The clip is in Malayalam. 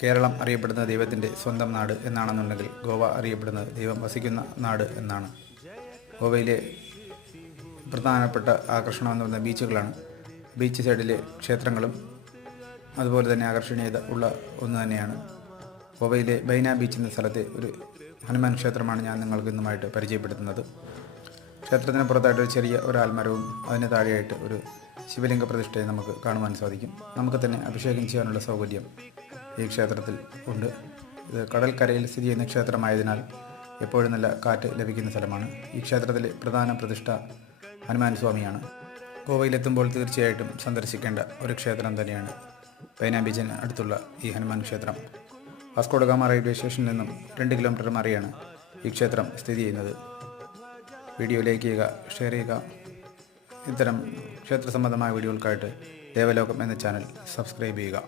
കേരളം അറിയപ്പെടുന്ന ദൈവത്തിൻ്റെ സ്വന്തം നാട് എന്നാണെന്നുണ്ടെങ്കിൽ ഗോവ അറിയപ്പെടുന്നത് ദൈവം വസിക്കുന്ന നാട് എന്നാണ്. ഗോവയിലെ പ്രധാനപ്പെട്ട ആകർഷണം എന്ന് പറയുന്നത് ബീച്ചുകളാണ്. ബീച്ച് സൈഡിലെ ക്ഷേത്രങ്ങളും അതുപോലെ തന്നെ ആകർഷണീയത ഉള്ള ഒന്ന് തന്നെയാണ്. ഗോവയിലെ ബൈന ബീച്ച് എന്ന സ്ഥലത്തെ ഒരു ഹനുമാൻ ക്ഷേത്രമാണ് ഞാൻ നിങ്ങൾക്ക് ഇന്നുമായിട്ട് പരിചയപ്പെടുത്തുന്നത്. ക്ഷേത്രത്തിന് പുറത്തായിട്ട് ഒരു ചെറിയ ഒരു ആൽമരവും അതിന് താഴെയായിട്ട് ഒരു ശിവലിംഗ പ്രതിഷ്ഠയെ നമുക്ക് കാണുവാൻ സാധിക്കും. നമുക്ക് തന്നെ അഭിഷേകം ചെയ്യാനുള്ള സൗകര്യം ഈ ക്ഷേത്രത്തിൽ ഉണ്ട്. ഇത് കടൽക്കരയിൽ സ്ഥിതി ചെയ്യുന്ന ക്ഷേത്രമായതിനാൽ എപ്പോഴും നല്ല കാറ്റ് ലഭിക്കുന്ന സ്ഥലമാണ്. ഈ ക്ഷേത്രത്തിലെ പ്രധാന പ്രതിഷ്ഠ ഹനുമാൻ സ്വാമിയാണ്. ഗോവയിലെത്തുമ്പോൾ തീർച്ചയായിട്ടും സന്ദർശിക്കേണ്ട ഒരു ക്ഷേത്രം തന്നെയാണ് ബൈന ബീച്ചിന് അടുത്തുള്ള ഈ ഹനുമാൻ ക്ഷേത്രം. വാസ്കോ ഡ ഗാമ റെയിൽവേ സ്റ്റേഷനിൽ നിന്നും 2 കിലോമീറ്റർ മാറിയാണ് ഈ ക്ഷേത്രം സ്ഥിതി ചെയ്യുന്നത്. വീഡിയോ ലൈക്ക് ചെയ്യുക, ഷെയർ ചെയ്യുക. ഇത്തരം ക്ഷേത്ര സംബന്ധമായ വീഡിയോകൾക്കായിട്ട് ദേവലോകം എന്ന ചാനൽ സബ്സ്ക്രൈബ് ചെയ്യുക.